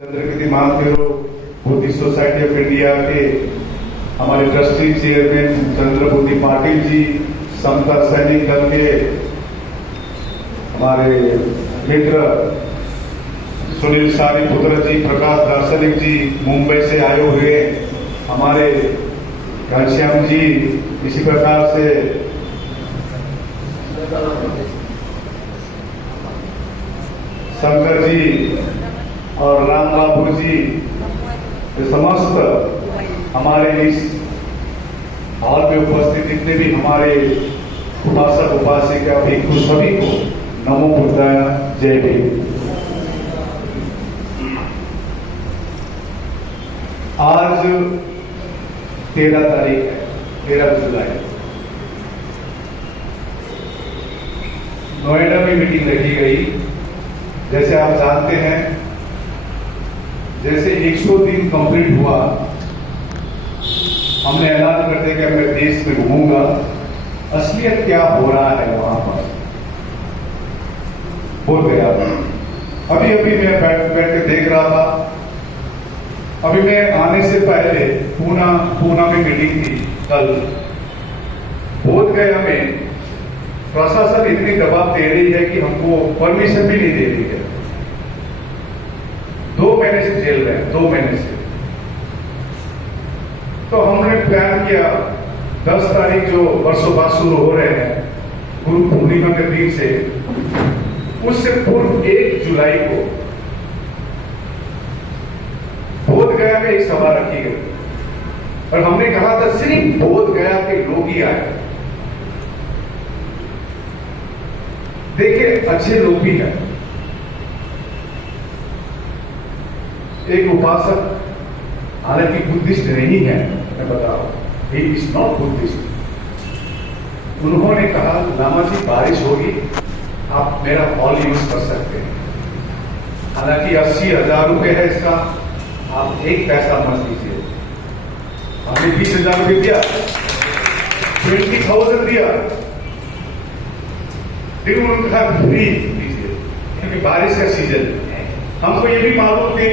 चंद्रकृति Mahadev Buddhist society of India के हमारे trustee chairman Chandrabuddhi Patil ji, Samata Sainik Dal के हमारे मित्र सुनील सारीपुत्र जी, प्रकाश दार्शनिक जी, मुंबई से आए हुए हमारे घनश्याम जी, इसी प्रकार से शंकर जी और राम बाबू जी, ये समस्त हमारे इस हॉल में उपस्थित जितने भी हमारे उपासक उपासिका भिक्षु सभी को नमो बुद्धाय, जय भीम। आज 13 तारीख है, 13 जुलाई। नोएडा में मीटिंग रखी गई। जैसे आप जानते हैं, जैसे 100 दिन कंप्लीट हुआ, हमने ऐलान करते कि मैं देश में घूमूंगा, असलियत क्या हो रहा है वहां पर बोल गया। अभी अभी मैं बैठ के देख रहा था। अभी मैं आने से पहले पूना में मीटिंग थी कल। बोध गया में प्रशासन इतनी दबाव दे रही है कि हमको परमिशन भी नहीं दे रही है। 2 महीने से जेल रहे हैं, 2 महीने से। तो हमने प्लान किया 10 तारीख जो वर्षों बाद शुरू हो रहे हैं गुरु पूर्णिमा के दिन से, उससे पूर्व 1 जुलाई को बोध गया में एक सभा रखी गई और हमने कहा था सिर्फ बोध गया के लोग ही आए। देखिए, अच्छे लोग भी हैं। एक उपासक हालांकि बुद्धिस्ट नहीं है, मैं बता रहा हूं, ही इज नॉट बुद्धिस्ट। उन्होंने कहा लामा जी बारिश होगी, आप मेरा हॉल यूज कर सकते हैं। हालांकि 80,000 रुपए है इसका, आप 1 पैसा मत दीजिए। हमने 20,000 रुपये दिया, 20,000 दिया, लेकिन उन्होंने कहा फ्री दीजिए क्योंकि बारिश का सीजन। हमको ये भी मालूम थी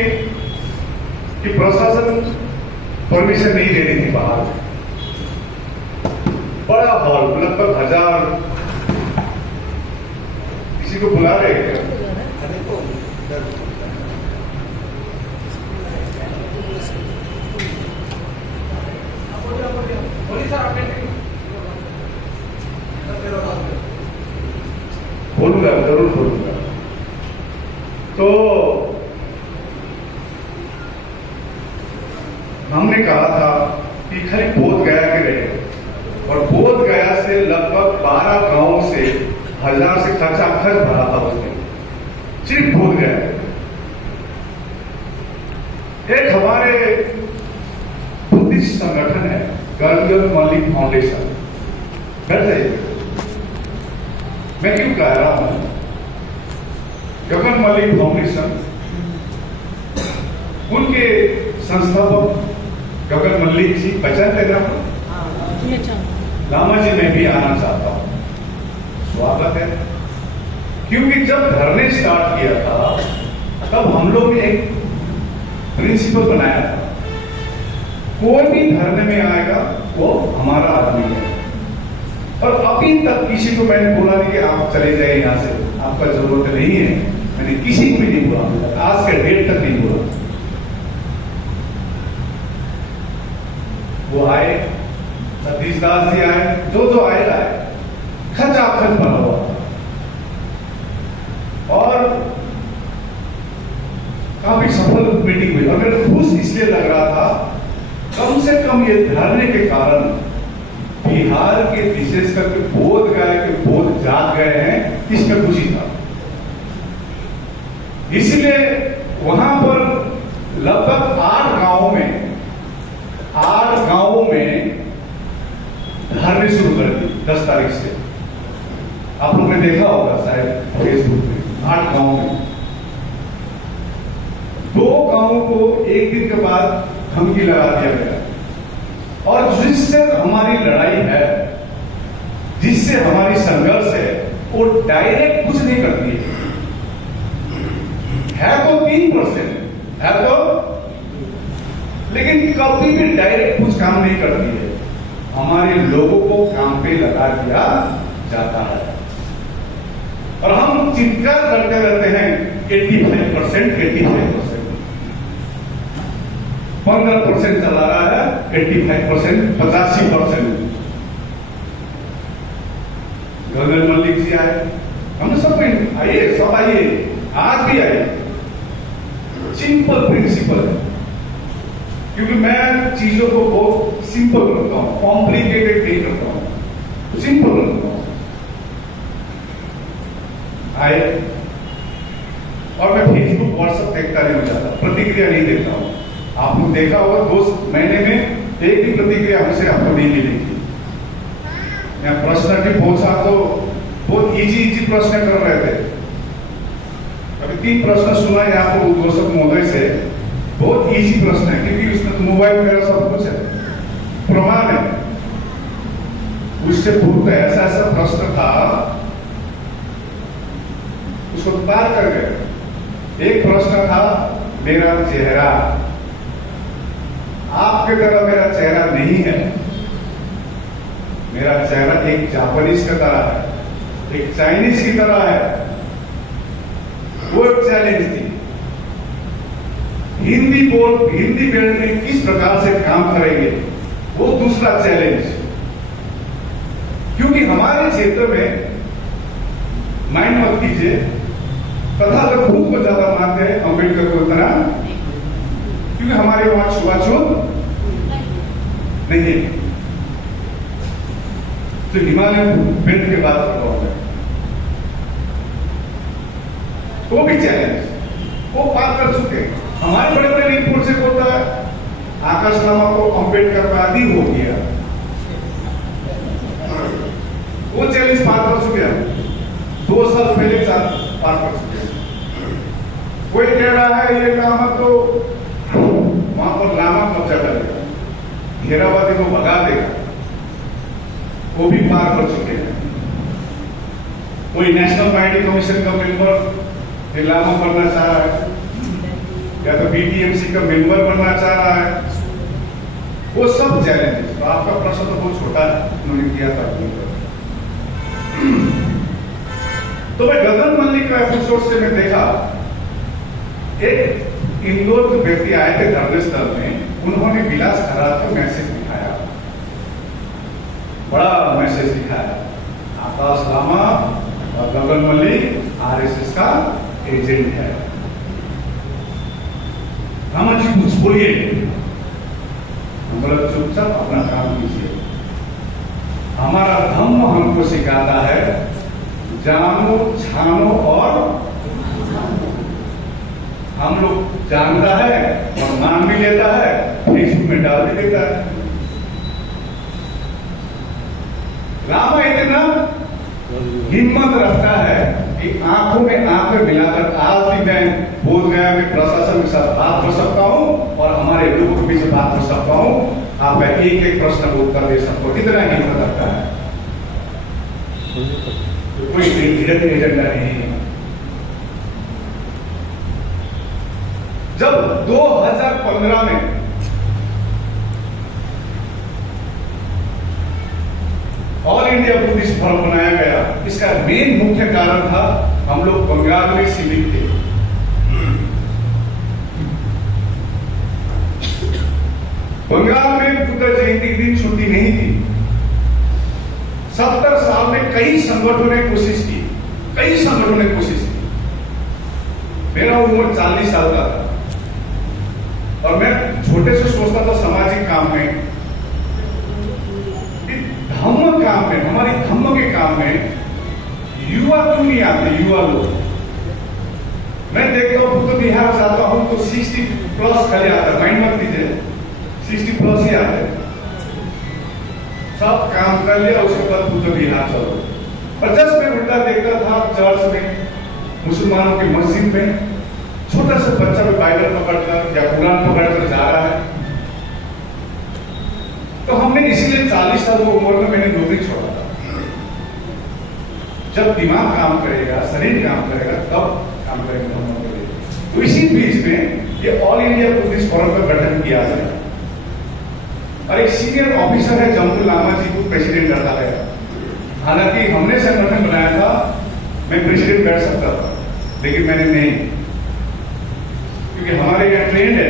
कि प्रशासन परमिशन नहीं दे रही थी बाहर। बड़ा हॉल, लगभग 1000। किसी को बुला रहे क्या? बोलूंगा, जरूर बोलूंगा। तो हमने कहा था कि खाली बोध गया के रहे, और बोध गया से लगभग 12 गांव से 1000 से खर्च भरा था उसने, सिर्फ बोध गया। एक हमारे बुद्धिस्ट संगठन है गगन मल्लिक फाउंडेशन। मैं क्यों कह रहा हूं गगन मल्लिक फाउंडेशन, उनके संस्थापक गगन मल्लिक जी पहचानते ना? लामा जी मैं भी आना चाहता हूं, स्वागत है। क्योंकि जब धरने स्टार्ट किया था तब हम लोग ने एक प्रिंसिपल बनाया था, कोई भी धरने में आएगा वो हमारा आदमी है। और अभी तक किसी को मैंने बोला नहीं कि आप चले जाए यहां से, आपका जरूरत नहीं है। मैंने किसी को भी नहीं बोला, आज के डेट तक नहीं बोला। वो आए, सतीश दास जी आए, जो आए खचाखच बना हुआ। और काफी सफल मीटिंग हुई और मेरे खुश इसलिए लग रहा था, कम से कम ये धरने के कारण बिहार के विशेष करके बोध गया के बोध जाग गए हैं, इसमें खुशी था। इसलिए वहां पर लगभग 8 गांवों में धरने शुरू कर दी 10 तारीख से। आप लोगों ने देखा होगा शायद फेसबुक पे। 8 गांव में 2 गांवों को एक दिन के बाद धमकी लगा दिया गया, और जिससे हमारी लड़ाई है, जिससे हमारी संघर्ष है, वो डायरेक्ट कुछ नहीं करती है। तो 3% है, लेकिन कभी भी डायरेक्ट कुछ काम नहीं करती है, हमारे लोगों को काम पे लगा दिया जाता है और हम चिंता करते रहते हैं 85%, 15% चला रहा है, 85%, 85%। गगन मल्लिक जी आए, हमने सब आइए, सब आइए, आज भी आइए। सिंपल प्रिंसिपल है, क्योंकि मैं चीजों को बहुत सिंपल रखता हूं, कॉम्प्लिकेटेड नहीं करता हूं, सिंपल रखता हूं। आए और मैं फेसबुक व्हाट्सएप देखता नहीं हो जाता, प्रतिक्रिया नहीं देता हूं। आपने देखा होगा 2 महीने में एक भी प्रतिक्रिया हमसे आपको नहीं मिलेगी। मैं प्रश्न भी पहुंचा तो बहुत इजी प्रश्न कर रहे थे। अभी 3 प्रश्न सुना है आपको उद्घोषक महोदय से, बहुत इजी प्रश्न है, क्योंकि उसमें तो मोबाइल वगैरह सब कुछ है, प्रमाण है। उससे पूर्व ऐसा प्रश्न था, उसको पार कर गए। एक प्रश्न था, मेरा चेहरा आपके तरह मेरा चेहरा नहीं है, मेरा चेहरा एक जापानीज की तरह है, एक चाइनीज की तरह है। वो चैलेंज थी। हिंदी बोर्ड में किस प्रकार से काम करेंगे, वो दूसरा चैलेंज। क्योंकि हमारे क्षेत्र में माइंड मत कीजिए, तथागत खुद को ज्यादा मानते हैं अम्बेडकर को इतना, क्योंकि हमारे वहां छुआछूत नहीं है। तो हिमालय बेल्ट की बात कर रहा हूं मैं, वो भी चैलेंज वो पार कर चुके। हमारे बड़े बड़े रिपोर्ट से होता है, आकाश लामा को अम्बेडकर आदि हो गया, वो चैलेंज पार कर चुके हैं। 2 साल पहले पार कर चुके हैं। कोई कह रहा है ये लामा तो वहां पर लामा कब्जा करेगा, घेरावादी को भगा देगा, वो भी पार कर चुके हैं। कोई नेशनल माइनिंग कमीशन का मेंबर ये लामा बनना चाह रहा है, या तो बीटीएमसी का मेंबर बनना चाह रहा है, वो सब चैलेंजेस। तो आपका प्रश्न तो बहुत छोटा है, उन्होंने किया था। तो मैं गगन मल्लिक का एपिसोड से मैं देखा, एक इंदौर के व्यक्ति आए थे धरने स्थल में, उन्होंने विलास खराब का मैसेज दिखाया, बड़ा मैसेज दिखाया, आकाश लामा और गगन मल्लिक आरएसएस का एजेंट है। रामा जी कुछ बोलिए, हम बोला चुपचाप अपना काम कीजिए। हमारा धम्म हमको सिखाता है जानो, छानो और हम लोग जानता है और मान भी लेता है, फेसबुक में डाल भी देता है। रामा इतना हिम्मत रखता है कि आंखों में आंखें मिलाकर आज भी मैं बोध गया में प्रशासन के साथ बात कर सकता हूं और हमारे लोगों के बीच बात कर सकता हूं। आप एक एक प्रश्न को उत्तर दे सकते हो, कितना हिम्मत रखता है। कोई एजेंडा नहीं है। जब 2015 में ऑल इंडिया बुद्धिस्ट फोरम बनाया गया, इसका मेन मुख्य कारण था हम लोग बंगाल में सीमित थे। बंगाल में बुद्ध जयंती के दिन छुट्टी नहीं थी। 70 साल में कई संगठनों ने कोशिश की, मेरा उम्र 40 साल का था और मैं छोटे से सोचता था सामाजिक काम में, धम्म काम में, हमारी धम्म के काम में युवा क्यों नहीं आते। युवा लोग मैं देखता हूं, बुद्ध बिहार जाता हूं तो 60+ खाली आता है, माइंड मत दीजिए, 60+ ही आते हैं। सब काम कर लिया, उसके बाद बुद्ध बिहार चलो। और जब मैं उल्टा देखता था चर्च में, मुसलमानों की मस्जिद में, छोटा सा बच्चा भी बाइबल पकड़कर या कुरान पकड़कर जा रहा है। तो हमने इसीलिए 40 साल की उम्र में मैंने नौकरी छोड़ा था। जब दिमाग काम करेगा, शरीर काम करेगा, तब काम करेगा। तो इसी बीच में ये ऑल इंडिया बुद्धिस्ट फोरम का गठन किया गया। और एक सीनियर ऑफिसर है जमपुर लामा जी को प्रेसिडेंट करता गया। हालांकि हमने संगठन बनाया था, मैं प्रेसिडेंट बैठ सकता था, लेकिन मैंने नहीं, क्योंकि हमारे यहाँ ट्रेंड है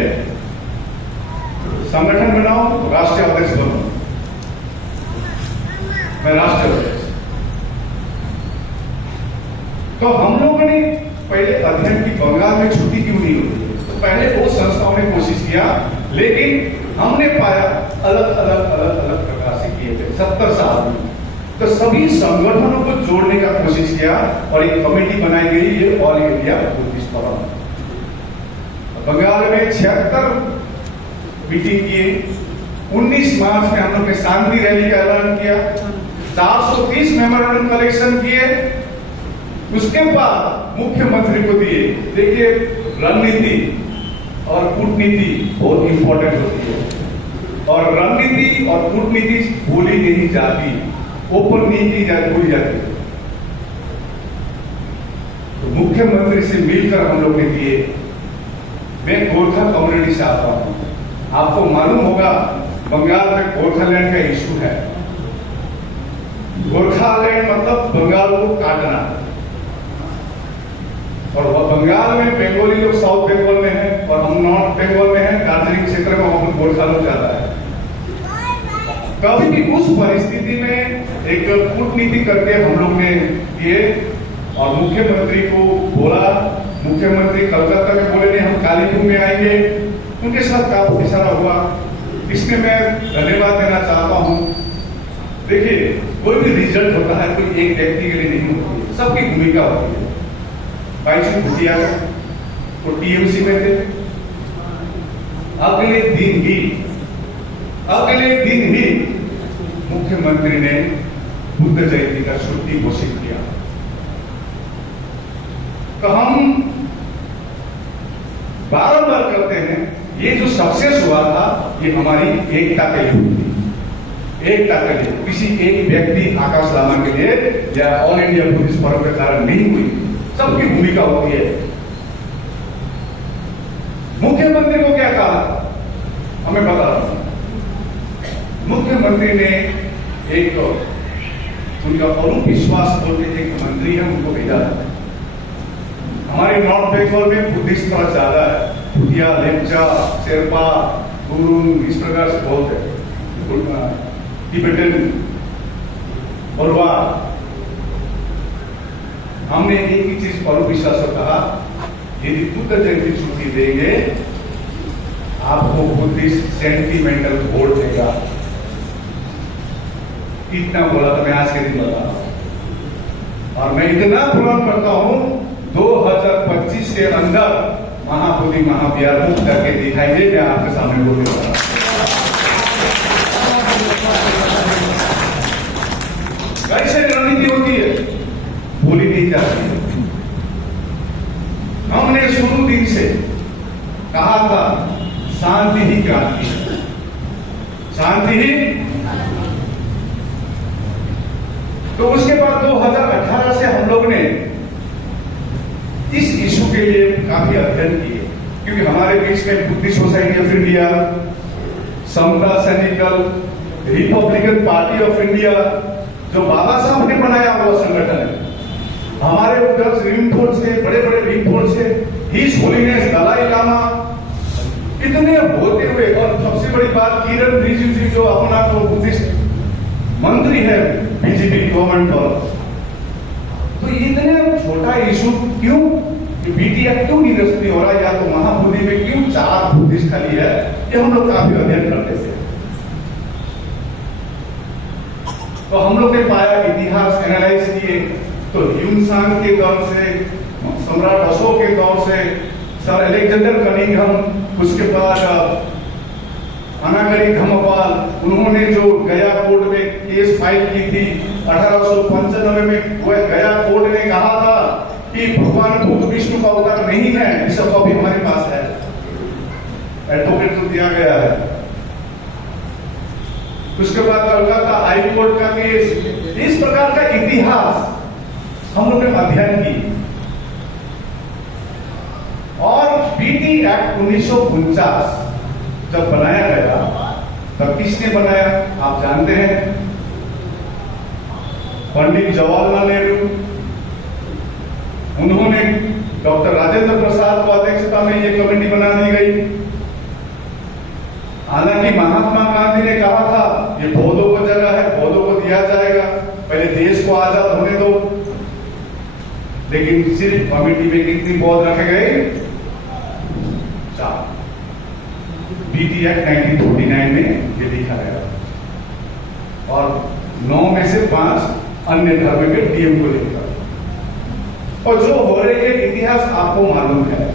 संगठन बनाओ तो राष्ट्रीय अध्यक्ष बनो। मैं राष्ट्रीय अध्यक्ष। तो हम लोगों ने पहले अध्ययन की बंगाल में छुट्टी क्यों नहीं होती, तो पहले वो संस्थाओं ने कोशिश किया, लेकिन हमने पाया अलग अलग प्रकार से किए थे 70 साल में। तो सभी संगठनों को जोड़ने का कोशिश किया और एक कमेटी बनाई गई, ये all India Buddhist forum. Bengal में 76 मीटिंग किए। 19 मार्च में हम लोग ने शांति रैली का ऐलान किया, 430 मेमोरेंडम कलेक्शन किए। उसके बाद मुख्यमंत्री को दिए। देखिए, रणनीति और कूटनीति बहुत इंपॉर्टेंट होती है, और रणनीति और कूटनीति भूली नहीं जाती, ओपन नहीं की जाती, भूली जाती। तो मुख्यमंत्री से मिलकर हम लोग ने दिए। मैं गोरखा कम्युनिटी से आता हूं, आपको मालूम होगा बंगाल में गोरखालैंड का इशू है। गोरखालैंड मतलब बंगाल को काटना, और वह बंगाल में बंगाली लोग साउथ बंगाल में है और हम नॉर्थ बंगाल में है, दार्जिलिंग क्षेत्र में हम गोरखा लोग ज्यादा है। कभी भी उस परिस्थिति में एक कूटनीति करके हम लोग ने किए और मुख्यमंत्री को बोला। मुख्यमंत्री कलकत्ता में बोले नहीं, हम कालीपुर में आएंगे, उनके साथ काफी सारा हुआ। इसमें मैं धन्यवाद देना चाहता हूं। देखिए, कोई भी रिजल्ट होता है कोई एक व्यक्ति के लिए नहीं होती है, सबकी भूमिका होती है। बाईचू भूटिया वो टीएमसी में थे। अगले दिन ही मुख्यमंत्री ने बुद्ध जयंती का छुट्टी घोषित किया। तो हम बार-बार करते हैं, ये जो सक्सेस हुआ था ये हमारी एकता के लिए हुई थी। एकता के लिए, किसी एक व्यक्ति आकाश लामा के लिए या ऑल इंडिया बुद्धिस्ट फोरम के कारण नहीं हुई, सबकी भूमिका होती है। मुख्यमंत्री को क्या कहा हमें पता। मुख्यमंत्री ने एक उनका अरूप विश्वास बोलते एक मंत्री है, उनको भेजा। हमारे नॉर्थ बंगाल में बुद्धिस्ट थोड़ा ज्यादा है, भूटिया, लेप्चा, शेरपा, गुरुंग, इस प्रकार से बहुत है, टिबेटन, बलवा। हमने एक ही चीज अरूप विश्वास से कहा, यदि बुद्ध जयंती छुट्टी देंगे आपको बुद्धिस्ट सेंटिमेंटल वोट देगा। इतना बोला तो मैं आज के दिन बता रहा हूं, और मैं इतना बुलंद करता हूं 2025 के अंदर महाबोधि महाविहार मुक्त करके दिखाई दे। मैं आपके सामने बोलने वाला हूं। कैसे रणनीति होती है भूली नहीं जाती। हमने शुरू दिन से कहा था शांति ही क्रांति है, शांति ही। तो उसके बाद 2018 से हम लोग ने इस इशू के लिए काफी अध्ययन किए, क्योंकि हमारे बीच में Buddhist society of India, Samata सैनिकल, रिपब्लिकन पार्टी ऑफ इंडिया, जो बाबा साहब ने बनाया हुआ संगठन है, हमारे उधर रिमफोर्ड से, बड़े बड़े रिमफोर्ड से, हिज होलीनेस दलाई लामा, इतने होते हुए, और सबसे बड़ी बात किरण रिजिजू जी जो अपना तो बुद्धिस्ट मंत्री है बीजेपी गवर्नमेंट पर। तो इतने छोटा इशू क्यों, बीटीएफ क्यों निरस्त नहीं हो रहा, या तो महाबोधि में क्यों 4 बुद्धिस्ट खाली है, ये हम लोग काफी अध्ययन करते थे। तो हम लोग ने पाया, इतिहास एनालाइज किए, तो ह्यूमसांग के दौर से, सम्राट अशोक के दौर से, सर अलेक्जेंडर कनिंघम, उसके बाद अनागरी धर्मपाल, उन्होंने जो गया कोर्ट में केस फाइल की थी 1895 में, वह गया कोर्ट ने कहा था कि भगवान बुद्ध विष्णु का अवतार नहीं है। इस सब कॉपी हमारे पास है, एडवोकेट को दिया गया है। उसके बाद कलकत्ता हाई कोर्ट का केस, इस प्रकार का इतिहास हम लोग ने अध्ययन की। और बीटी एक्ट 1949 जब बनाया गया तब किसने बनाया आप जानते हैं, पंडित जवाहरलाल नेहरू। उन्होंने डॉक्टर राजेंद्र प्रसाद को अध्यक्षता में ये कमेटी बना दी गई। हालांकि महात्मा गांधी ने कहा था ये पौधों को जगह है, पौधों को दिया जाएगा, पहले देश को आजाद होने दो। लेकिन सिर्फ कमेटी में कितनी पौध रखे गए, 4। बीटी एक्ट 1949 में ये लिखा गया और 9 में से 5 अन्य धर्म के डीएम को लेकर। और जो हो रही है इतिहास आपको मालूम है।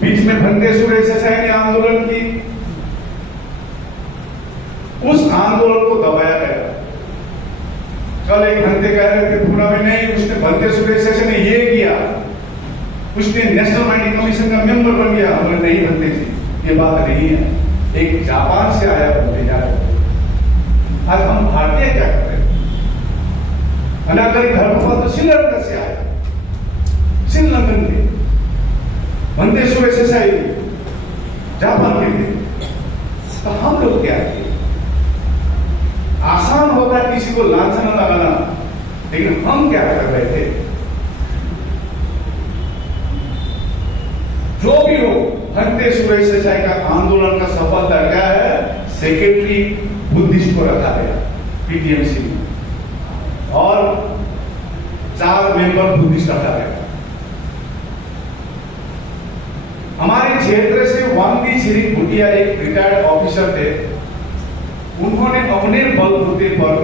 बीच में भंते सुरेश ने आंदोलन की, उस आंदोलन को दबाया गया। कल एक भंते कह रहे थे पूरा में नहीं, उसने भंते सुरेश ने ये किया, उसने नेशनल माइनिंग कमीशन का मेंबर बन गया। हमने नहीं भंते जी, ये बात नहीं है। एक जापान से आया भंते जा रहे। आज हम भारतीय क्या कर रहे हैं? अनागरिक धर्मवाद तो श्रीलंका से आया, श्रीलंकन थे, भंते सुरेश जापान के थे। तो हम लोग क्या किए? आसान होता है किसी को लांछना लगाना, लेकिन हम क्या कर रहे थे? जो भी हो, भंते सुरेश देसाई का आंदोलन का सफलता क्या है? सेक्रेटरी बुद्धिस्ट को रखा गया पीटीएमसी में और 4 मेंबर बुद्धिस्ट रखा गया। हमारे क्षेत्र से वांगी छिरिंग भुटिया एक रिटायर्ड ऑफिसर थे। उन्होंने अपने बलबूते पर,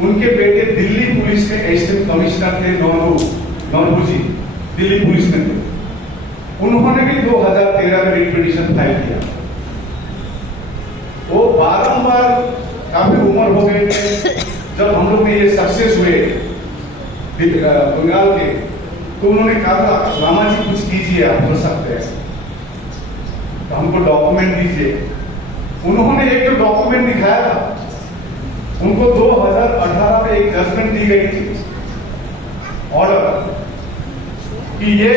उनके बेटे दिल्ली पुलिस के असिस्टेंट कमिश्नर थे, नौरू जी दिल्ली पुलिस में थे। उन्होंने भी 2013 में रिट पिटीशन फाइल किया। वो बारंबार, काफी उम्र हो गए थे जब हम लोग ने ये सक्सेस हुए बंगाल के, तो उन्होंने कहा रामा जी कुछ कीजिए, आप कर सकते हैं, तो हमको डॉक्यूमेंट दीजिए। उन्होंने एक तो डॉक्यूमेंट दिखाया था, उनको 2018 में एक जजमेंट दी गई थी, ऑर्डर, कि ये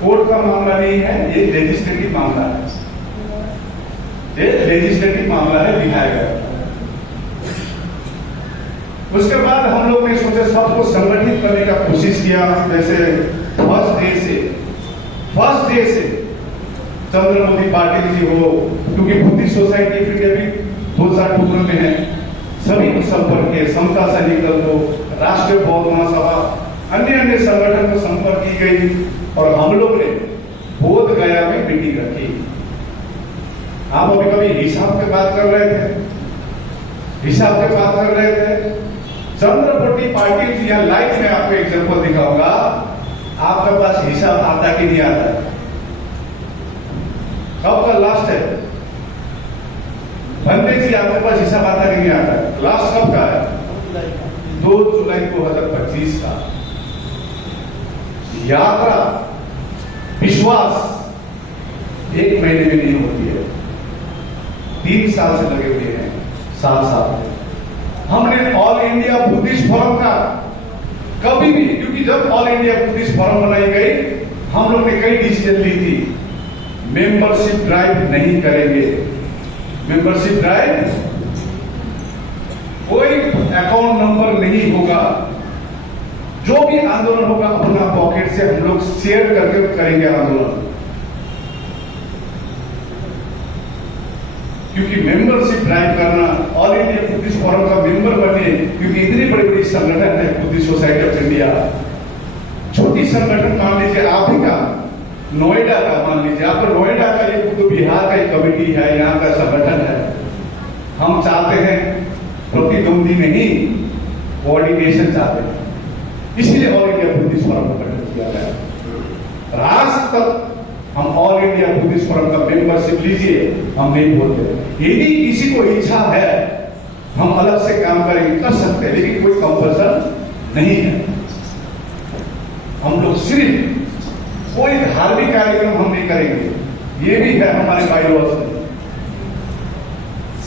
कोर्ट का मामला नहीं है, ये लेजिस्लेटिव मामला है, ये लेजिस्लेटिव मामला है, दिखाया गया। उसके बाद हम लोग ने सोचा सबको संगठित करने का कोशिश किया। जैसे फर्स्ट डे से चंद्रमोदी पाटिल जी हो, क्योंकि बुद्धिस्ट सोसाइटी फिर भी 2-4 टुकड़ों में है, सभी को संपर्क किए, समता सैनिक दल को, राष्ट्रीय बौद्ध महासभा, अन्य संगठन को संपर्क की गई और हम लोग ने बोध गया में मीटिंग रखी। आप अभी कभी हिसाब की बात कर रहे थे, हिसाब की बात कर रहे थे। चंद्रमोदी पाटिल जी, यहाँ लाइव में आपको एग्जांपल दिखाऊंगा, आपके पास हिसाब आता कि नहीं आता? कब का लास्ट है? भंते जी आपके पास हिसाब आता कि नहीं आता? लास्ट कब का है? 2 जुलाई 2025 का। यात्रा, विश्वास 1 महीने में नहीं होती है, 3 साल से लगे हुए हैं, 7 साल। हमने ऑल इंडिया बुद्धिस्ट फोरम का कभी भी, क्योंकि जब ऑल इंडिया बुद्धिस्ट फोरम बनाई गई, हम लोग ने कई डिसीजन ली थी, मेंबरशिप ड्राइव नहीं करेंगे। मेंबरशिप ड्राइव, कोई अकाउंट नंबर नहीं होगा, जो भी आंदोलन होगा अपना पॉकेट से हम लोग शेयर करके करेंगे आंदोलन। क्योंकि मेंबरशिप ड्राइव करना, ऑल इंडिया बुद्धिस्ट फोरम का मेंबर बने, क्योंकि इतनी बड़ी बड़ी संगठन है बुद्धिस्ट सोसाइटी ऑफ इंडिया। छोटी संगठन मान लीजिए आप ही का, नोएडा का मान लीजिए, आप नोएडा का एक तो बिहार का एक कमेटी है, यहाँ का संगठन है। हम चाहते हैं प्रतिद्वंदी नहीं, कोऑर्डिनेशन चाहते हैं, इसीलिए ऑल इंडिया बुद्धिस्ट फोरम का गठन किया गया। आज तक हम ऑल इंडिया बुद्धिस्ट फोरम का मेंबरशिप लीजिए, हम नहीं बोलते। यदि किसी को इच्छा है हम अलग से काम करेंगे, कर सकते हैं, लेकिन कोई कंपल्सन नहीं है। हम लोग सिर्फ कोई धार्मिक कार्यक्रम हम नहीं करेंगे, ये भी है हमारे बाइलॉज में।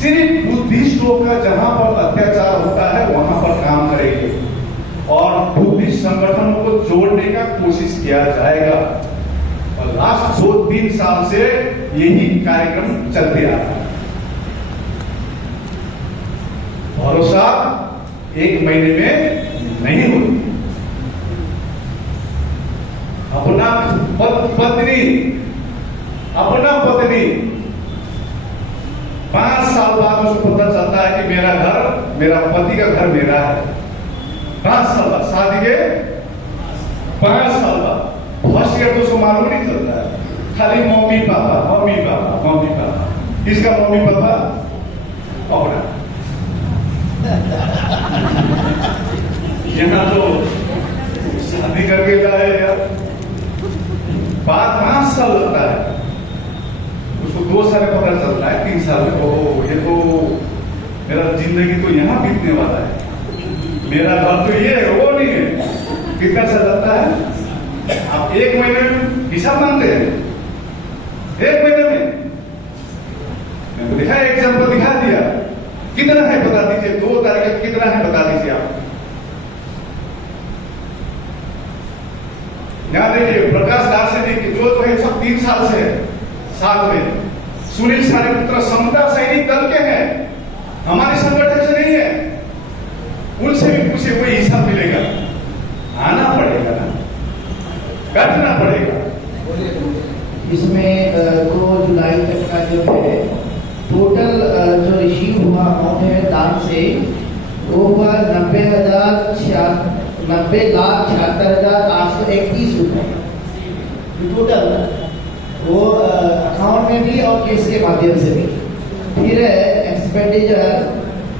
सिर्फ बुद्धिस्टों का जहां पर अत्याचार होता है वहां पर काम करेंगे और बुद्धिस्ट संगठनों को जोड़ने का कोशिश किया जाएगा। लास्ट 2-3 साल से यही कार्यक्रम चलते आ रहा है। भरोसा एक महीने में नहीं होती। अपना पत्नी 5 साल बाद उसको पता चलता है कि मेरा घर, मेरा पति का घर मेरा है। 5 साल बाद, शादी के 5 साल बाद। फर्स्ट ईयर तो उसको मालूम नहीं चलता है, खाली मम्मी पापा। किसका मम्मी पापा? अपना। यहाँ तो शादी करके जाए यार, बाद 5 साल लगता है उसको। 2 साल में पता चलता है, 3 साल में ओहो ये तो मेरा जिंदगी तो यहाँ बीतने वाला है, मेरा घर तो ये है, वो नहीं है। कितना सा लगता है? आप 1 महीने में हिसाब मांगते हैं, 1 महीने में मैंने दिखा, एग्जाम्पल दिखा दिया। कितना है बता दीजिए, 2 तारीख कितना है बता दीजिए आप। यहाँ देखिए प्रकाश दास जी की जो है सब 3 साल से साथ में। सुनील सारीपुत्र समता सैनिक दल के हैं, हमारे संगठन से नहीं है। उनसे भी पूछे, कोई हिसाब मिलेगा? आना पड़ेगा ना, बैठना पड़ेगा। इसमें 2 जुलाई तक का जो है टोटल जो रिसीव हुआ अमाउंट है दान से, वो हुआ 90,76,831 रुपए टोटल। वो अकाउंट में भी और केस के माध्यम से भी। फिर एक्सपेंडिचर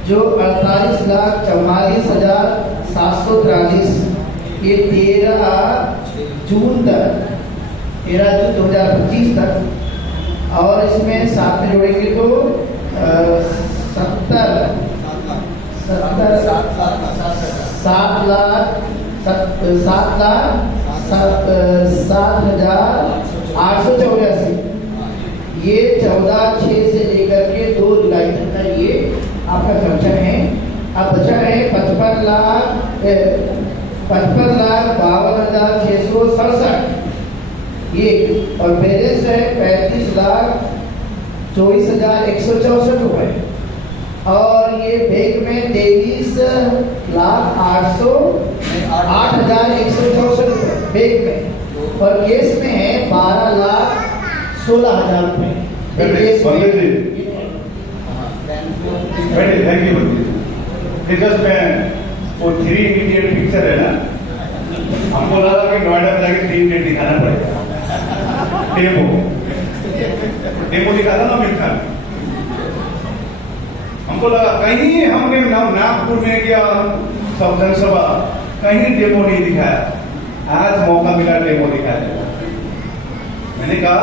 जो 48,44,743 ये 13 जून 2025 तक। और इसमें साथ में जोड़ेंगे तो 7,07,884। ये 14/6 से लेकर के 2 जुलाई तक का ये आपका खर्चा है। अब बचा है 55,52,667 ये, और बैलेंस है 35,24,164 रुपए। और ये बैंक में 23,08,164 रुपए बैंक में, और केस में है 12,16,000 रुपए। Thank you. वो 3 इमीडिएट पिक्चर है ना, हमको लगा कि नोएडा में जाके 3 डेट दिखाना पड़ेगा। डेमो दिखाता ना मिलता। हमको लगा कहीं हमने नागपुर में किया सब जनसभा, कहीं डेमो नहीं दिखाया। आज मौका मिला डेमो दिखाने का। मैंने कहा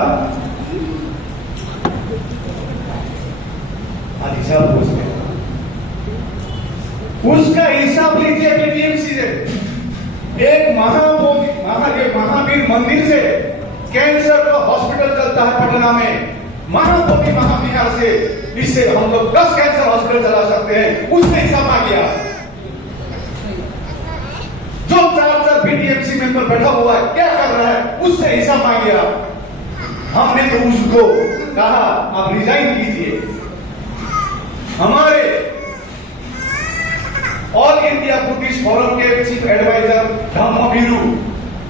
आज हिसाब पूछते, उसका हिसाब लीजिए बीटीएमसी से। एक महावीर मंदिर से कैंसर का हॉस्पिटल चलता है पटना में, महाबोधि महाविहार से। इससे हम लोग 10 कैंसर हॉस्पिटल चला सकते हैं। उसने हिसाब आ गया। जो 4 बीटीएमसी मेंबर बैठा हुआ है, क्या कर रहा है, उससे हिसाब आ गया। हमने तो उसको कहा आप रिजाइन कीजिए। हमारे ऑल इंडिया बुद्धिस्ट फोरम के chief adviser Dhammaviru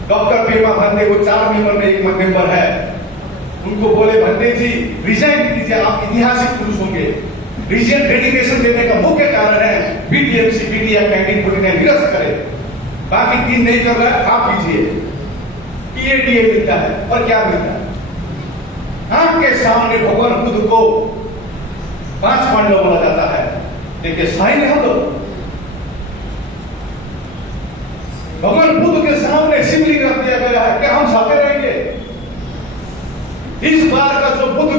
doctor Pema Bhante, वो 4 मेंबर में 1 मेंबर है। उनको बोले भंते जी रिजाइन कीजिए, आप ऐतिहासिक पुरुष होंगे। रीजन डेडिकेशन देने का मुख्य कारण है बीटीएमसी बीटीआ कैंटीन को निरस्त करे। बाकी 3 नहीं कर रहा है, आप कीजिए। पीएडीए मिलता है, और क्या मिलता है? आपके सामने भगवान बुद्ध को 5 पांडव बोला जाता है, देखिए साइन हम लोग भगवान बुद्ध के सामने शिवलिंग रख दिया गया है। क्या हम साथे रहेंगे? इस बार का जो बुद्ध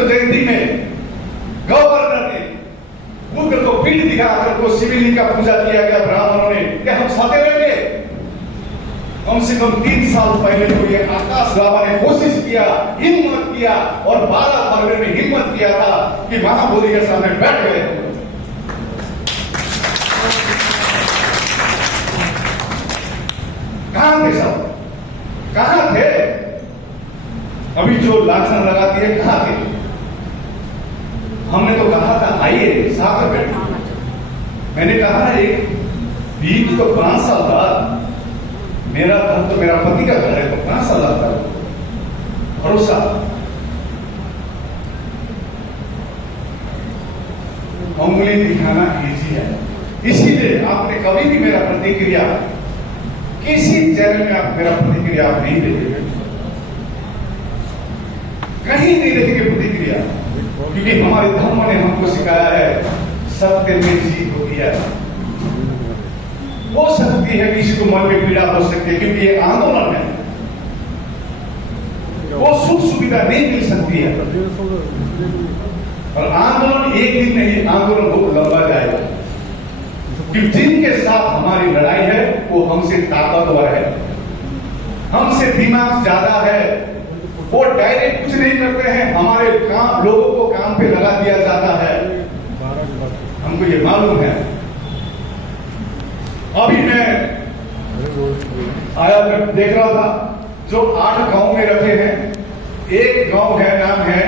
जयंती में गवर्नर ने बुद्ध को पीठ दिखाकर को शिवलिंग का पूजा किया गया ब्राह्मणों ने। क्या हम साथे रहेंगे? कम से कम 3 साल पहले तो ये आकाश बाबा ने कोशिश किया, हिम्मत किया, और 12 फरवरी में हिम्मत किया था कि महाबोधि के सामने बैठ गए। कहां थे सब? कहां थे? अभी जो लाछन लगाती है कहा के, हमने तो कहा था आइए साथ में बैठे। मैंने कहा एक 20 तो 5 साल बाद मेरा घर तो मेरा पति का घर है, तो 5 साल लगता है भरोसा। उंगली दिखाना इजी है, इसीलिए आपने कभी भी मेरा प्रतिक्रिया किसी चैनल में आप मेरा प्रतिक्रिया आप नहीं देखेंगे, कहीं नहीं देखेंगे प्रतिक्रिया, क्योंकि हमारे धर्म ने हमको सिखाया है सत्य में जीत होती है। हो सकती है किसी को मन में पीड़ा हो सकती है, क्योंकि ये आंदोलन है, वो सुख सुविधा नहीं मिल सकती है, और आंदोलन एक दिन नहीं, आंदोलन बहुत लंबा जाएगा, कि जिनके साथ हमारी लड़ाई है वो हमसे ताकतवर है, हमसे दिमाग ज्यादा है, वो डायरेक्ट कुछ नहीं करते हैं, हमारे काम लोगों को काम पे लगा दिया जाता है, हमको ये मालूम है। अभी मैं आया, मैं देख रहा था जो 8 गांव में रखे हैं, एक गांव है नाम है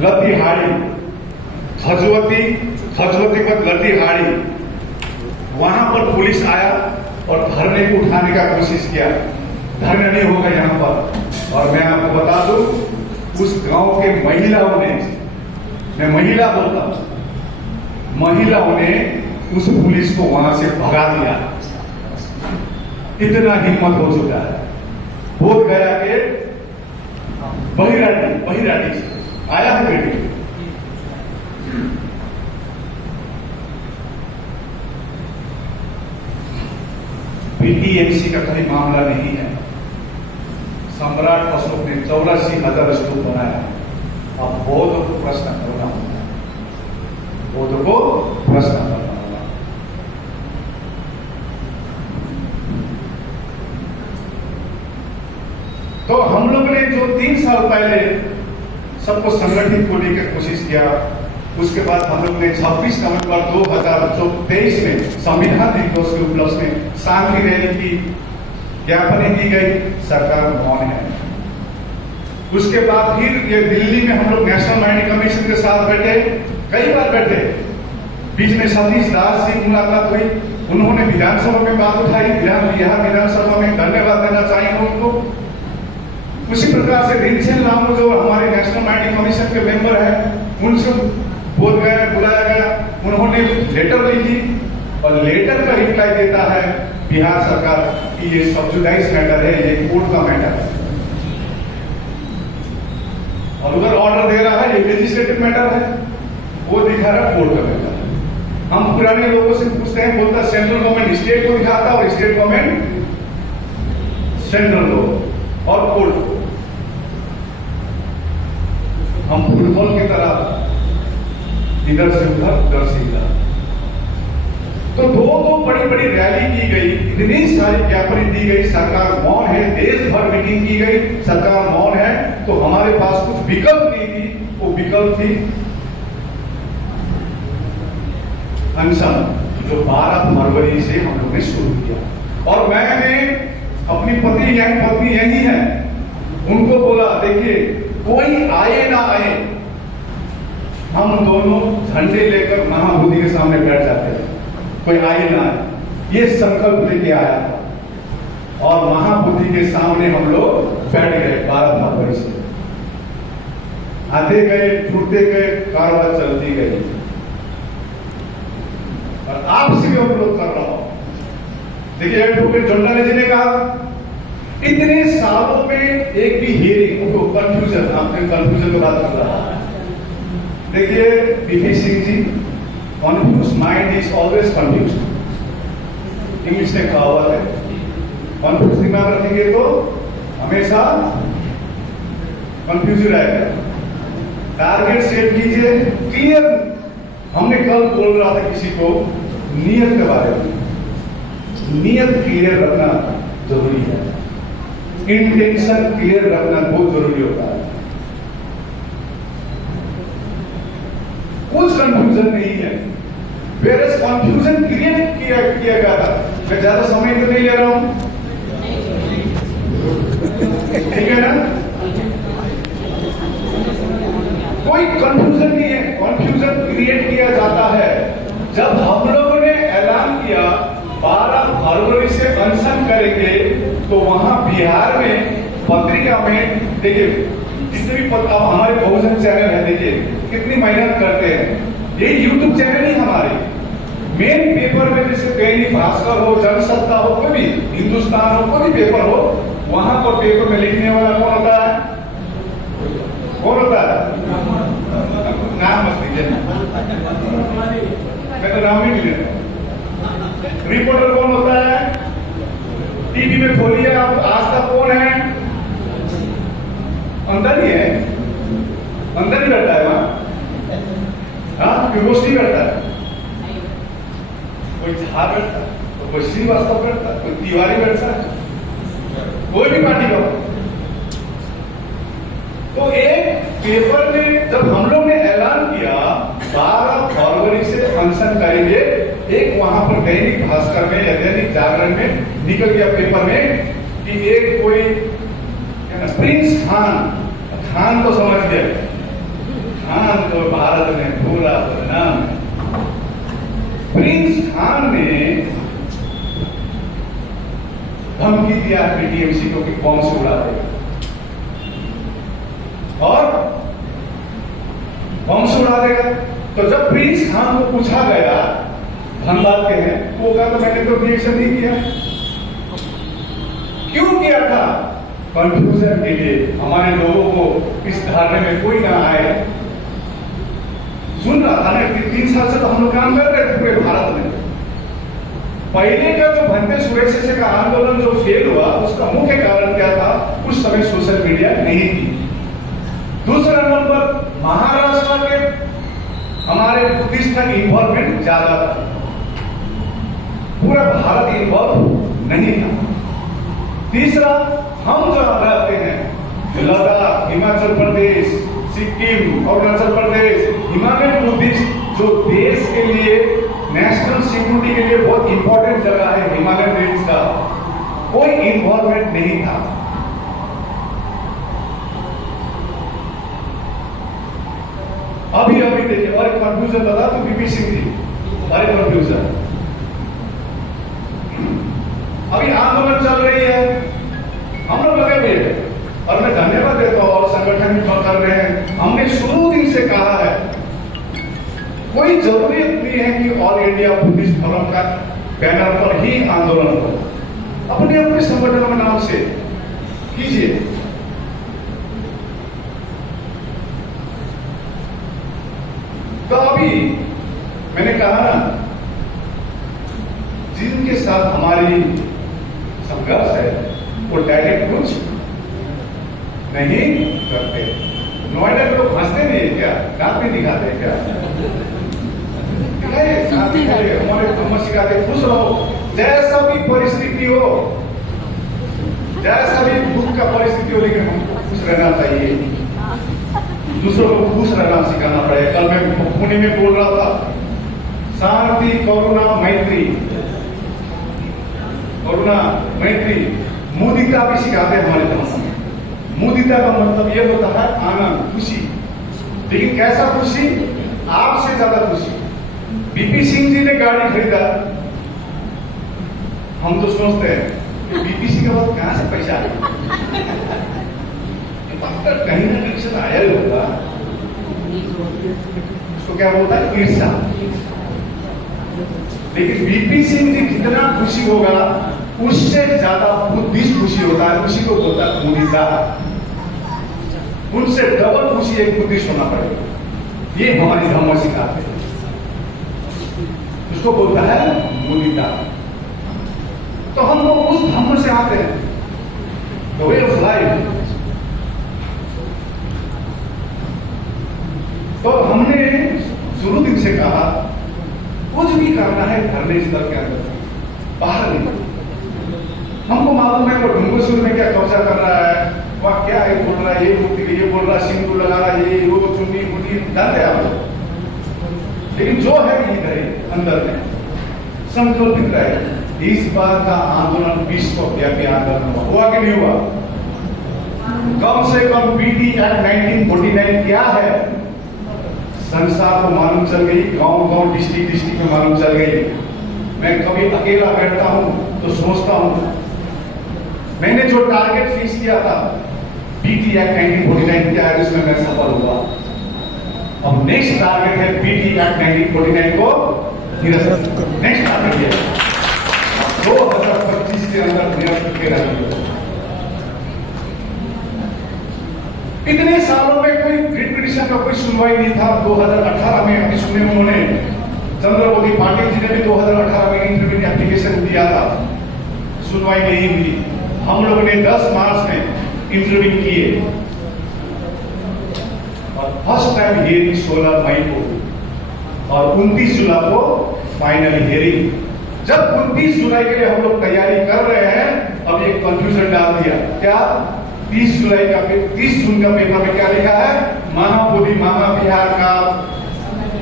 लतीहाड़ी, खजवती पर लतीहाड़ी, वहां पर पुलिस आया और धरने को उठाने का कोशिश किया, धरना नहीं होगा यहां पर। और मैं आपको बता दूं, उस गांव के महिलाओं ने, मैं महिला बोलता हूं, महिलाओं ने उस पुलिस को वहां से भगा दिया, इतना हिम्मत हो चुका है। बोध गया के बहिराटी से आया है बेटी, पीटीएमसी का कोई मामला नहीं है, सम्राट अशोक ने 84,000 स्तूप बनाया। अब बौद्ध को प्रश्न करना होगा, बौद्ध को प्रश्न करना होगा। तो हम लोग ने जो 3 साल पहले सबको संगठित होने की कोशिश किया, उसके बाद हम लोग ने 26 नवंबर 2023 में संविधान दिवस के उपलक्ष्य में शांति रैली की, ज्ञापन की गई, सरकार मौन है। उसके बाद फिर ये दिल्ली में हम लोग नेशनल माइनिंग कमीशन के साथ बैठे, कई बार बैठे, बीच में सतीश दास जी मुलाकात हुई, उन्होंने विधानसभा में बात उठाई, बिहार विधानसभा में धन्यवाद देना चाहिए उनको। उसी प्रकार से रिंचन लामू जो हमारे नेशनल माइनिंग कमीशन के मेंबर हैं, उनसे बोध गया, बुलाया गया, उन्होंने लेटर लिखी और लेटर का रिप्लाई देता है बिहार सरकार कि ये सब्सिडाइज मैटर है, ये कोर्ट का मैटर है, और उधर ऑर्डर दे रहा है ये लेजिस्लेटिव मैटर है, वो दिखा रहा है कोर्ट का मैटर है। हम पुराने लोगों से पूछते हैं, बोलता है सेंट्रल गवर्नमेंट स्टेट को दिखाता और स्टेट गवर्नमेंट सेंट्रल को और कोर्ट को। हम फुटबॉल की तरह इधर से उधर, उधर से इधर। तो दो बड़ी रैली की गई, इतनी सारी ज्ञापन दी गई, सरकार मौन है, देश भर मीटिंग की गई, सरकार मौन है। तो हमारे पास कुछ विकल्प नहीं थी, वो विकल्प थी अनशन, जो 12 फरवरी से हम लोग ने शुरू किया। और मैंने अपनी पत्नी यही है, उनको बोला देखिए कोई आए ना आए, हम दोनों झंडे लेकर महाबोधि के सामने बैठ जाते हैं, कोई आए ना आए, ये संकल्प लेके आया था। और महाबोधि के सामने हम लोग बैठ गए 12 फरवरी से, आते गए, छूटते गए, कार्रवाई चलती गई। और आपसे भी अनुरोध कर रहा हूं, देखिए एडवोकेट जोंडाले जी ने कहा इतने सालों में एक भी हियरिंग, कंफ्यूजन, आपने कंफ्यूजन की बात कर रहा है। देखिए PP Singh ji, confused mind is always confused, English ने कहा हुआ है, कंफ्यूज दिमाग रखेंगे तो हमेशा कंफ्यूज रहेगा। टारगेट सेट कीजिए, क्लियर। हमने कल बोल रहा था किसी को नियत के बारे में, नियत क्लियर रखना जरूरी है, इंटेंशन क्लियर रखना बहुत जरूरी होता है। कुछ कंफ्यूजन नहीं है, वेरस कंफ्यूजन क्रिएट किया गया था। मैं ज्यादा समय तो नहीं ले रहा हूं, ठीक है ना? कोई कंफ्यूजन नहीं है। कंफ्यूजन क्रिएट किया जाता है जब हम लोगों ने ऐलान किया 12 फरवरी से अनशन करेंगे, तो वहां बिहार में पत्रिका में देखिए जितने भी हमारे बहुजन चैनल है, देखिए कितनी मेहनत करते हैं। ये यूट्यूब चैनल ही हमारे मेन पेपर में, जैसे दैनिक भास्कर हो, जनसत्ता हो, कोई भी हिंदुस्तान हो, कोई भी पेपर हो, वहां पर पेपर में लिखने वाला कौन होता है? कौन होता है? नाम मत लीजिए, मैं तो नाम ही नहीं लेता। रिपोर्टर कौन होता है? टीवी में खोलिए आप, आज तक कौन है? अंदर ही है, अंदर ही बैठता है वहां, हाँ गोष्ठी बैठता है, कोई झा बैठता है, तो कोई श्रीवास्तव बैठता है, कोई तिवारी बैठता है, कोई भी पार्टी का। तो एक पेपर में जब हम लोग ने ऐलान किया 12 फरवरी से अनशन करेंगे, एक वहां पर दैनिक भास्कर में या दैनिक जागरण में निकल गया पेपर में कि एक कोई प्रिंस खान को समझ गए, खान तो भारत में पूरा बदनाम है। प्रिंस खान ने धमकी दिया टीएमसी को कि बॉम्ब से उड़ा देगा, और बॉम्ब से उड़ा देगा। तो जब प्रिंस खान को पूछा गया, धनबाद के हैं, वो कहा तो मैंने तो रिएक्शन नहीं किया। क्यों किया था? कंफ्यूजन के लिए, हमारे लोगों को इस धारणे में कोई ना आए। सुन रहा था ना, 3 साल से तो हम लोग काम कर रहे थे पूरे भारत में। पहले का जो भंते सुरेश का आंदोलन जो फेल हुआ, उसका मुख्य कारण क्या था? उस समय सोशल मीडिया नहीं थी। दूसरा नंबर, महाराष्ट्र के हमारे बुद्धिस्ट का इन्वॉल्वमेंट ज्यादा था, पूरा भारत इन्वॉल्व नहीं था। तीसरा, हम जो रहते हैं लद्दाख, हिमाचल प्रदेश, सिक्किम, अरुणाचल प्रदेश, हिमालयन बुद्धिस्ट जो देश के लिए नेशनल सिक्योरिटी के लिए बहुत इंपॉर्टेंट जगह है, हिमालयन रेंज का कोई इन्वॉल्वमेंट नहीं था। अभी देखिए, और कंफ्यूजन बता तो बीपी सिंह जी, अरे कंफ्यूजन, अभी आंदोलन चल रही है, हम लोग लगे हुए हैं, और मैं धन्यवाद देता हूं और संगठन भी कर रहे हैं। हमने शुरू दिन से कहा है, कोई जरूरत नहीं है कि ऑल इंडिया बुद्धिस्ट फोरम का बैनर पर ही आंदोलन हो, अपने अपने संगठनों के नाम से कीजिए। तो अभी मैंने कहा ना, जिनके साथ हमारी संघर्ष है वो डायरेक्ट कुछ नहीं करते। नोएडा के लोग हंसते नहीं है क्या? दांत नहीं दिखाते क्या? हमारे हम सिखाते खुश रहो, जैसा भी परिस्थिति हो, जैसा भी दुख का परिस्थिति हो, लेकिन हमको खुश रहना चाहिए, दूसरों को खुश रहना सिखाना पड़ेगा। कल मैं पुणे में बोल रहा था, शांति, करुणा, मैत्री, करुणा, मैत्री, मुदिता भी सिखाते हैं हमारे भाषा में। मुदिता का मतलब ये होता है आनंद, खुशी, लेकिन कैसा खुशी? आपसे ज्यादा खुशी। बीपी सिंह जी ने गाड़ी खरीदा, हम तो सोचते हैं कि बीपी सिंह के बाद कहां से पैसा आएगा, कहीं ना कहीं से आया ही होगा। उसको क्या बोलता है? ईर्षा। लेकिन बीपी सिंह जी जितना खुशी होगा, उससे ज्यादा बुद्धिस्ट खुशी होता है, उसी को बोलता है मुदिता। उनसे डबल खुशी एक बुद्धिस्ट होना पड़ेगा, ये हमारी धर्म सिखाते हैं, उसको बोलता है मुदिता। तो हम लोग उस धर्म से आते हैं, द वे ऑफ लाइफ। तो हमने शुरू दिन से कहा, कुछ भी करना है धरने स्तर के अंदर, बाहर नहीं। हमको मालूम है वो डुंगरपुर में क्या कब्जा कर रहा है, वह क्या है बोल रहा है, ये बोल रहा है, सिंदूर लगा रहा है, ये वो चुन्नी मुन्नी जानते हैं आप लोग। लेकिन जो है इधर है अंदर में संकल्पित रहे। इस बार का आंदोलन विश्वव्यापी आंदोलन हुआ कि नहीं हुआ? कम से कम बीटी एक्ट 1949 क्या है संसार को मालूम चल गई, गांव डिस्ट्रिक्ट में मालूम चल गई। मैं कभी अकेला बैठता हूं तो सोचता हूं मैंने जो टारगेट फिक्स किया था पीटी एक्ट 1949 किया है, उसमें मैं सफल हुआ। अब नेक्स्ट टारगेट है पीटी एक्ट 1949 को निरस्त करना। नेक्स्ट टारगेट है 2025 के अंदर निरस्त करके रहेंगे। इतने सालों में कोई रिट पिटीशन का कोई सुनवाई नहीं था। 2018 में अभी सुने उन्होंने चंद्रमोदी पाटिल जी ने भी 2018 में इंटरव्यू एप्लीकेशन दिया था, सुनवाई नहीं हुई। हम लोगों ने 10 मार्च में इंटरव्यू किए और फर्स्ट टाइम हियरिंग 16 मई को और 29 जुलाई को फाइनल हियरिंग। जब 29 जुलाई के लिए हम लोग तैयारी कर रहे हैं, अब एक कंफ्यूजन डाल दिया। क्या 30 जून का पेपर में क्या लिखा है? महाबोधि मामा बिहार का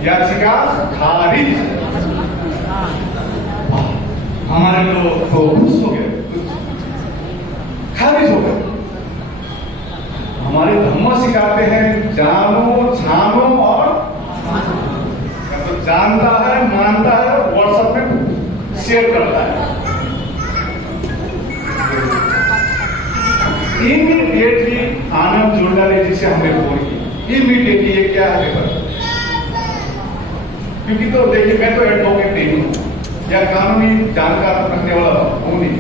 याचिका खारिज। हमारे लोग तो खुश हो गए, खारिज हो गए। हमारे धर्म सिखाते हैं जानो छानो और तो जानता है, मानता है, व्हाट्सएप में शेयर करता है। इमीडिएटली आनंद जोड़ाले जी से हमने फोन किया। इमीडिएटली ये क्या है पेपर? क्योंकि तो देखिए मैं तो एडवोकेट नहीं हूं या कानूनी जानकार रखने वाला हूं नहीं।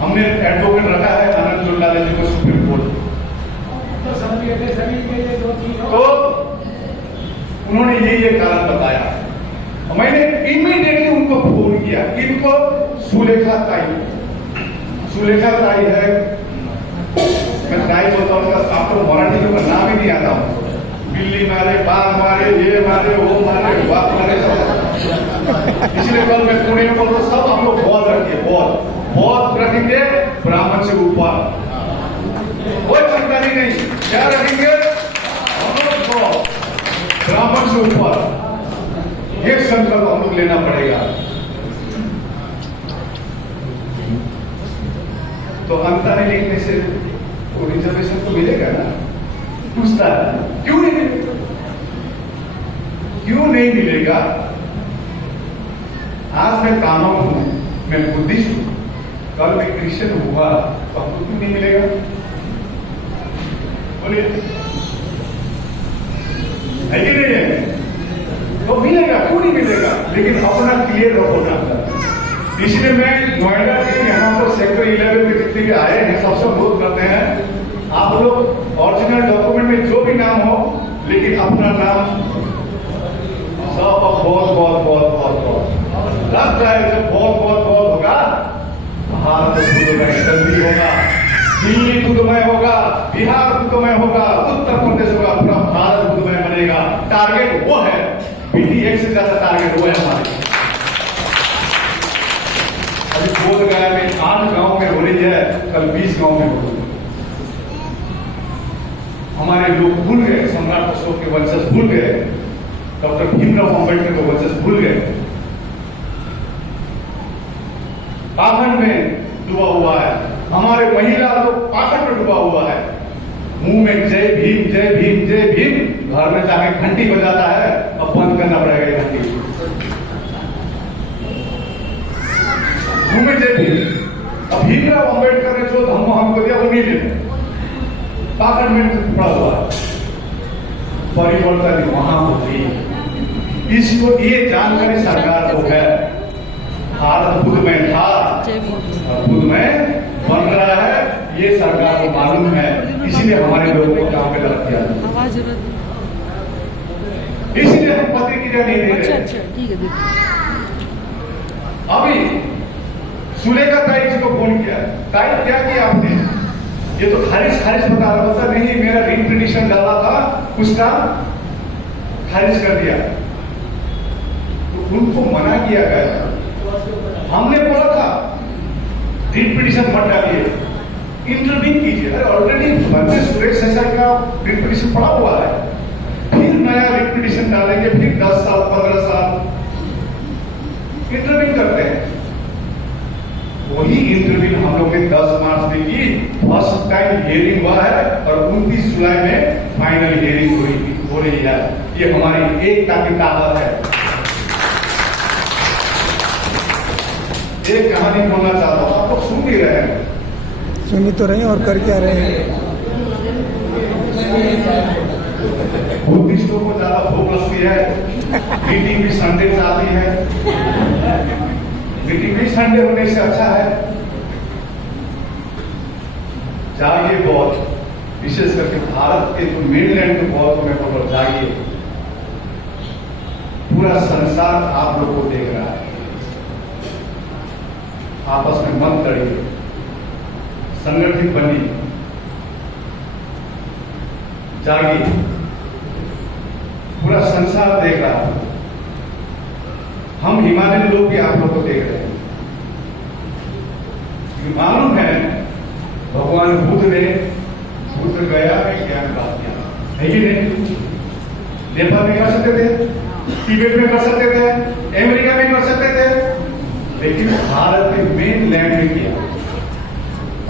हमने एडवोकेट रखा है आनंद जोड़ाले जी को सुप्रीम कोर्ट। तो उन्होंने ये कारण बताया। मैंने इमीडिएटली उनको फोन किया। इनको सुलेखा ताई है, मैं ताई बोलता हूँ, आपको मराठी के ऊपर नाम ही नहीं आता हूँ। बिल्ली मारे, बाघ मारे, ये मारे, वो मारे, बाघ मारे, सब। इसलिए कल मैं पुणे में बोलता हूँ, सब हम लोग बौद्ध रखिए, बौद्ध रखेंगे ब्राह्मण से ऊपर, कोई चिंता नहीं। क्या रखेंगे? हम लोग ब्राह्मण से ऊपर। एक संकल्प हम लोग लेना पड़ेगा। तो अंतर लिखने से तो रिजर्वेशन तो मिलेगा ना? पूछता है क्यों नहीं मिलेगा? क्यों नहीं मिलेगा? आज मैं कानून हूं, मैं बुद्धिस्ट हूं, कल मैं क्रिश्चियन हुआ तो आपको क्यों नहीं मिलेगा? बोलिए, है कि नहीं है? तो मिलेगा, क्यों नहीं मिलेगा? लेकिन अपना क्लियर रखो ना। इसलिए मैं नोएडा के यहाँ पर सेक्टर 11 में जितने भी आए हैं सबसे अनुरोध करते हैं, आप लोग ओरिजिनल डॉक्यूमेंट में जो भी नाम हो, लेकिन अपना नाम सब बहुत लग जाए। जब बहुत होगा, भारत खुदमय जल्दी होगा, दिल्ली खुदमय होगा, बिहार खुदमय होगा, उत्तर प्रदेश होगा, पूरा भारत खुदमय बनेगा। टारगेट वो है, पीटीएक्स से ज्यादा टारगेट वो है हमारे। अभी बोध गया में 8 गांव में हो रही है, कल 20 गांव में हो रही है। हमारे लोग भूल गए, सम्राट अशोक के वंशज भूल गए, डॉक्टर भीमराव अंबेडकर के वंशज भूल गए। पाखंड में डूबा हुआ है, हमारे महिला लोग पाखंड में डूबा हुआ है। मुंह में जय भीम जय भीम जय भीम, घर में जाके घंटी बजाता है। अब बंद करना पड़ेगा ये घंटी। मुंह में जय भीम। अब भीमराव अंबेडकर ने जो धम्म हमको दिया वो नहीं लेते, पाखंड में पड़ा हुआ है। परिवर्तन वहां होगी। इसको ये जानकारी सरकार को है, भारत खुद में था और खुद में बन रहा है, ये सरकार को मालूम है। इसीलिए हमारे लोगों को काम पे लग गया, इसीलिए हम प्रतिक्रिया नहीं दे रहे। अभी सुलेखा ताई जी को फोन किया, ताई क्या किया आपने? ये तो खारिज बता रहा था। नहीं, मेरा रिट पिटीशन डाला था, उसका खारिज कर दिया। तो उनको मना किया गया। हमने बोला था रिट पिटीशन मत डालिए, इंटरव्यू कीजिए। अरे ऑलरेडी मंत्री सुरेश शैशर का रिट पिटीशन पड़ा हुआ है, फिर नया रिट पिटीशन डालेंगे, फिर 10 साल 15 साल इंटरव्यू करते हैं। वही इंटरव्यू हम लोग ने 10 मार्च में की, फर्स्ट टाइम हियरिंग हुआ है और 29 जुलाई में फाइनल हियरिंग हो रही है। ये हमारी एकता की ताकत है। एक कहानी बोलना चाहता हूं, आप लोग सुन भी रहे हैं, सुनी तो रहे हैं और कर क्या रहे हैं। बुद्धिस्टों को ज्यादा भूख लगती है, मीटिंग भी संडे से आती है, मीटिंग भी संडे होने से अच्छा है। जागिए बहुत, विशेष करके भारत के जो मेनलैंड के बहुत में पर जागिए। पूरा संसार आप लोग को देख रहा है, आपस में मत लड़िए, संगठित बनिए, जागिए। पूरा संसार देख रहा है, हम हिमालयन लोग भी आप लोग को देख रहे हैं। मालूम है भगवान बुद्ध ने बुद्ध गया में ज्ञान प्राप्त किया है कि नहीं? नेपाल में कर सकते थे, तिब्बत में कर सकते थे, अमेरिका में कर सकते थे, लेकिन भारत के मेन लैंड में किया।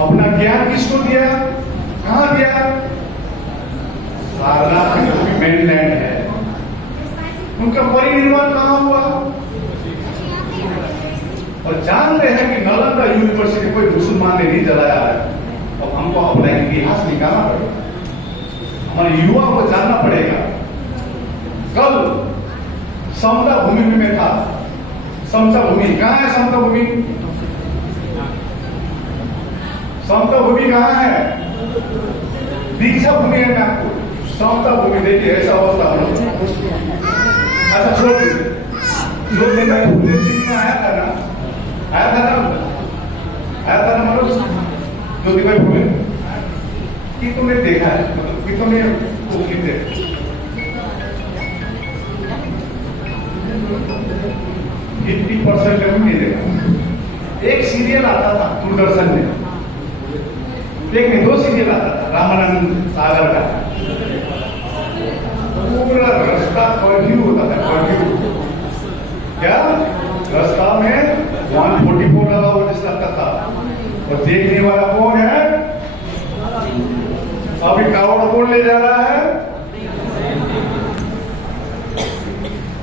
अपना ज्ञान किसको दिया? कहां दिया? सारनाथ में जो भी मेन लैंड है, उनका परिनिर्वाण कहां हुआ? और जान रहे हैं कि नालंदा यूनिवर्सिटी कोई मुसलमान ने नहीं जलाया है। अब हमको अपना इतिहास निकालना पड़ेगा, हमारे युवा को जानना पड़ेगा। कल समता भूमि में था, समता भूमि कहां है? समता भूमि, समता भूमि कहां है? दीक्षा भूमि है। मैं आपको समता भूमि देखिए, ऐसा अवस्था हो। अच्छा छोड़ दीजिए, आया था ना, आया था ना मतलब ज्योतिबा फुले कि तुमने देखा है, मतलब कि तुमने वो फिल्म देखा? 50% लोग नहीं देखा। एक सीरियल आता था दूरदर्शन में, एक नहीं 2 सीरियल आता था रामानंद सागर का। पूरा रास्ता कर्फ्यू होता था, कर्फ्यू क्या रास्ता में 144 लगा हुआ जिस लगता था। और देखने वाला कौन है? अभी कावड़ कौन ले जा रहा है?